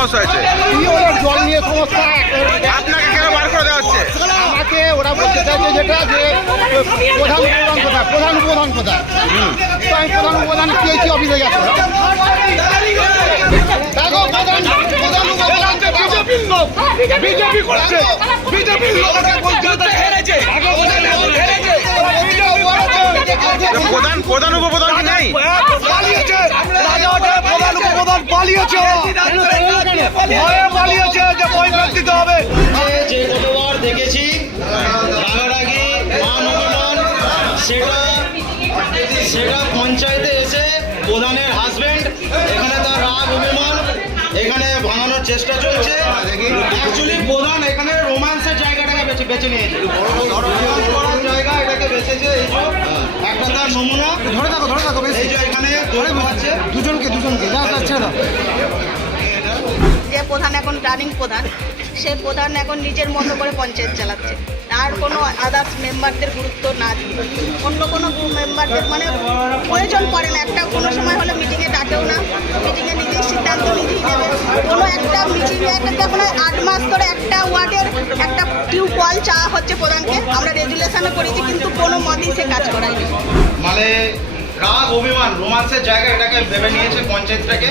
সমস্যা হয়েছে? জল নিয়ে সমস্যা আপনাকে কেন বার করে দেওয়া হচ্ছে? আমাকে ওরা বলতে চাইছে যেটা যে প্রধান প্রধান কোথায় প্রধান প্রধান কোথায় তো আমি প্রধান প্রধান পিএইচি অফিসে গেছি বিজেপি করছে প্রধান প্রধান উপপ্রধান কি পালিয়েছে। উপপ্রধান পালিয়েছে। ভয়ে পালিয়েছে যে পয়সা দিতে হবে। যে দেখেছি রাগারাগি সেটা সেটা পঞ্চায়েতে এসে প্রধানের হাজবেন্ড এখানে তার রাগ অভিমান এখানে ভাঙানোর চেষ্টা চলছে। অ্যাকচুয়ালি প্রধান এখানে রোমান্সের জায়গাটাকে বেছে বেছে নিয়েছে। জায়গা এটাকে বেছেছে এই যে নমুনা। ধরে থাকো ধরে থাকো যে এখানে ধরে পাচ্ছে দুজনকে দুজনকে যা ছেড়ে না যে প্রধান এখন রানিং প্রধান, সে প্রধান এখন নিজের মতো করে পঞ্চায়েত চালাচ্ছে। আর কোনো আদার্স মেম্বারদের গুরুত্ব না দিয়ে, অন্য কোনো মেম্বারদের মানে প্রয়োজন পড়ে না। একটা কোনো সময় হলে মিটিংয়ে ডাকেও না মিটিংয়ে নিজের সিদ্ধান্ত নিজেই নেবে। কোনো একটা মিটিংয়ে একটা দেখুন আট মাস ধরে একটা ওয়ার্ডের একটা টিউবওয়েল চাওয়া হচ্ছে প্রধানকে। আমরা রেজুলেশনে করেছি, কিন্তু কোনো মতেই সে কাজ করায়নি। মানে রাগ অভিমান রোমান্সের জায়গা এটাকে ভেবে নিয়েছে পঞ্চায়েতটাকে।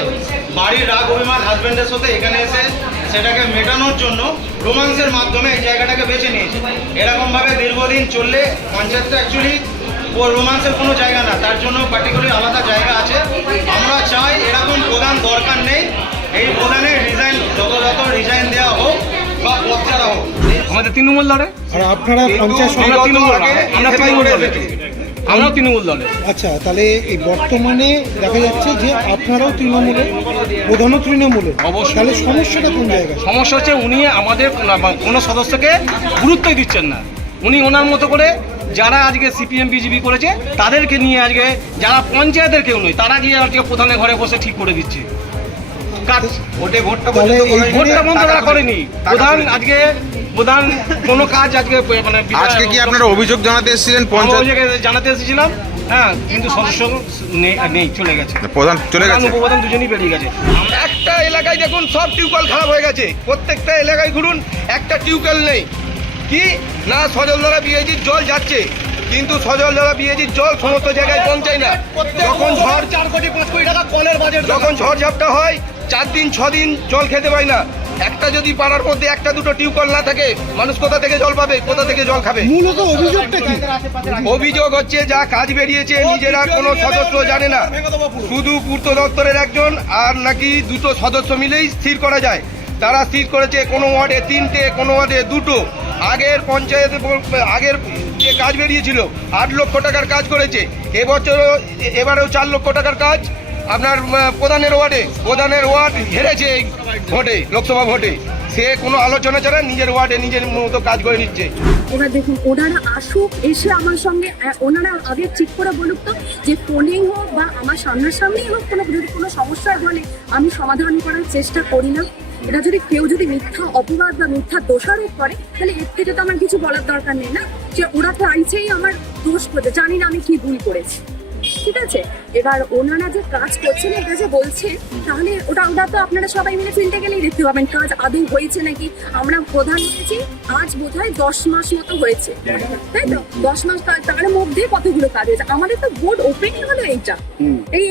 বাড়ির রাগ অভিমান হাজবেন্ডের সাথে এখানে এসে সেটাকে মেটানোর জন্য রোমান্সের মাধ্যমে এই জায়গাটাকে বেছে নিয়েছে। এরকমভাবে দীর্ঘদিন চললে পঞ্চায়েতটা অ্যাকচুয়ালি ও রোমান্সের কোনো জায়গা না তার জন্য পার্টিকুলার আলাদা জায়গা আছে। আমরা চাই এরকম প্রধান দরকার নেই। এই প্রধানের রিজাইন যত যত রিজাইন দেওয়া হোক বা পথ ছাড়া হোক। আমাদের তৃণমূল দলে আর আপনারা পঞ্চায়েত আমরা তৃণমূল আমরা তৃণমূল আমরাও তৃণমূল দলে। আচ্ছা তাহলে এই বর্তমানে দেখা যাচ্ছে যে আপনারাও তৃণমূলে প্রধানও তৃণমূলে। অবশ্যই। তাহলে সমস্যাটা কোন জায়গায়? সমস্যা হচ্ছে উনি আমাদের কোনো- সদস্যকে গুরুত্বই দিচ্ছেন না। উনি ওনার মতো করে যারা আজকে সিপিএম বিজেপি করেছে তাদেরকে নিয়ে আজকে যারা পঞ্চায়েতের কেউ নয় তারা গিয়ে আজকে প্রধানের ঘরে বসে ঠিক করে দিচ্ছে। ভোটটা বন্ধ করা করেনি। প্রধান আজকে প্রধান কোনো কাজ আজকে মানে আজকে কি আপনারা অভিযোগ জানাতে এসেছিলেন পঞ্চায়েত? জায়গায় জানাতে এসেছিলাম হ্যাঁ কিন্তু সদস্য নেই নেই চলে গেছে। প্রধান চলে গেছে? উপপ্রধান দুজনেই বেরিয়ে গেছে। একটা এলাকায় দেখুন সব টিউবওয়েল খারাপ হয়ে গেছে। প্রত্যেকটা এলাকায় ঘুরুন একটা টিউবওয়েল নেই। কি? না সজল দ্বারা বিএজির জল যাচ্ছে কিন্তু সজল দ্বারা বিএজির জল সমস্ত জায়গায় পৌঁছায় না। যখন ঝড় চার কোটি পাঁচ কোটি টাকা কলের বাজেট যখন ঝড় ঝাপটা হয় চার দিন ছ দিন জল খেতে পায় না। একটা যদি পাড়ার মধ্যে একটা দুটো টিউবওয়েল না থাকে মানুষ কোথা থেকে জল পাবে কোথা থেকে জল খাবে? মূলত অভিযোগটা কি? অভিযোগ হচ্ছে যা কাজ বেরিয়েছে নিজেরা কোনো সদস্য জানে না। শুধু পূর্ত দপ্তরের একজন আর নাকি দুটো সদস্য মিলেই স্থির করা যায়। তারা স্থির করেছে কোনো ওয়ার্ডে তিনটে কোনো ওয়ার্ডে দুটো। আগের পঞ্চায়েত আগের যে কাজ বেরিয়েছিল আট লক্ষ টাকার কাজ করেছে। এবছরও এবারেও চার লক্ষ টাকার কাজ। আপনার প্রধানের ওয়ার্ডে, প্রধানের ওয়ার্ড হেরেছে এই ভোটে, লোকসভা ভোটে। সে কোনো আলোচনা ছাড়া নিজের ওয়ার্ডে নিজের মতো কাজ করে নিচ্ছে। এবার দেখুন, ওনারা আসুক, এসে আমার সঙ্গে ওনারা আগে ঠিক করে বলুক তো, যে ফোনেই হোক বা আমার সামনাসামনি হোক, কোনো, যদি কোনো সমস্যার বলে, আমি সমাধান করার চেষ্টা করি না। এটা যদি কেউ যদি মিথ্যা অপবাদ বা মিথ্যা দোষারোপ করে, তাহলে এর থেকে তো আমার কিছু বলার দরকার নেই না? যে ওরা তো আইছেই আমার দোষ করতে জানি না আমি কি ভুল করেছি। ঠিক আছে? এবার ওনারা যে কাজ করছেন এটা যে বলছে তাহলে ওটা ওটা তো আপনারা সবাই মিলে ফিল্ডে গেলেই দেখতে পাবেন কাজ আদৌ হয়েছে নাকি? আমরা প্রধান হয়েছি আজ বোধহয় দশ মাস মতো হয়েছে। তাই তো? দশ মাস তার মধ্যে কতগুলো কাজ হয়েছে? আমাদের তো বোর্ড ওপেনই হলো এইটা। এই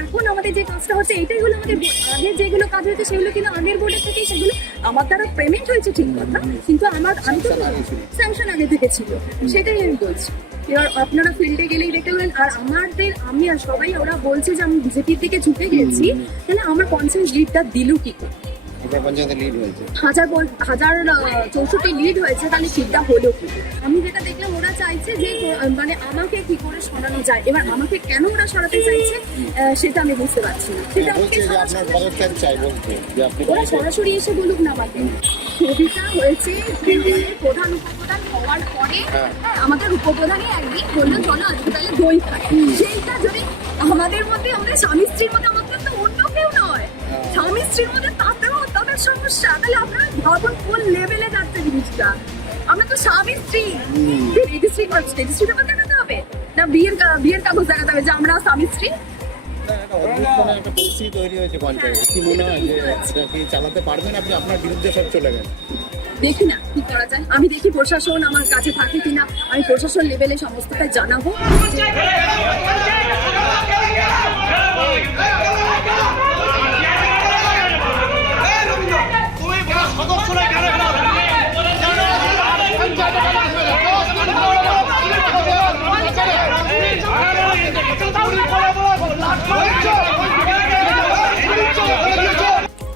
এখন আমাদের যে কাজটা হচ্ছে এটাই হলো আমাদের আগে যেগুলো কাজ হয়েছে সেগুলো কিন্তু আগের বোর্ডের থেকেই সেগুলো আমার দ্বারা পেমেন্ট হয়েছে ঠিক কথা। কিন্তু আমার আমি তো স্যাংশন আগে থেকে ছিল। সেটাই আমি বলছি। এবার আপনারা ফিল্ডে গেলেই দেখতে পাবেন আর আমাদের আমি আর সবাই ওরা বলছে যে আমি বিজেপির দিকে ঝুঁকে গেছি। তাহলে আমার কনসেন্ট লিডটা দিল কি করে? হাজার হাজার চৌষট্টি লিড হয়েছে তাহলে সিটটা হলো কি? আমি যেটা দেখলাম ওরা চাইছে যে মানে আমাকে কি করে সরানো যায়? এবার আমাকে কেন ওরা সরাতে চাইছে সেটা আমি বুঝতে পারছি না। সেটা আমাকে সরাসরি- ওরা সরাসরি এসে বলুক না আমাকে। ছবিটা হয়েছে প্রধান উপপ্রধান হওয়ার পরে হ্যাঁ, আমাদের উপপ্রধানই একদিন বলল চলো আজকে তাহলে দই খাই। সেইটা যদি আমাদের মধ্যে আমাদের স্বামী স্ত্রীর মধ্যে আমাদের তো অন্য কেউ নয়। স্বামী স্ত্রীর মধ্যে তাদেরও তাদের সমস্যা তাহলে আপনারা ভাবুন কোন লেভেলে যাচ্ছে জিনিসটা আমরা তো স্বামী স্ত্রী রেজিস্ট্রি রেজিস্ট্রি পেপার দেখাতে হবে না বিয়ের কা- বিয়ের কাগজ দেখাতে হবে যে আমরা স্বামী স্ত্রী মানে একটা পরিস্থিতি তৈরি হয়েছে পঞ্চায়েতে কি মনে হয় যে কি চালাতে পারবেন আপনি আপনার বিরুদ্ধে সব চলে গেল দেখি না কি করা যায় আমি দেখি প্রশাসন আমার কাছে থাকে কিনা আমি প্রশাসন লেভেলে সমস্তটা জানাব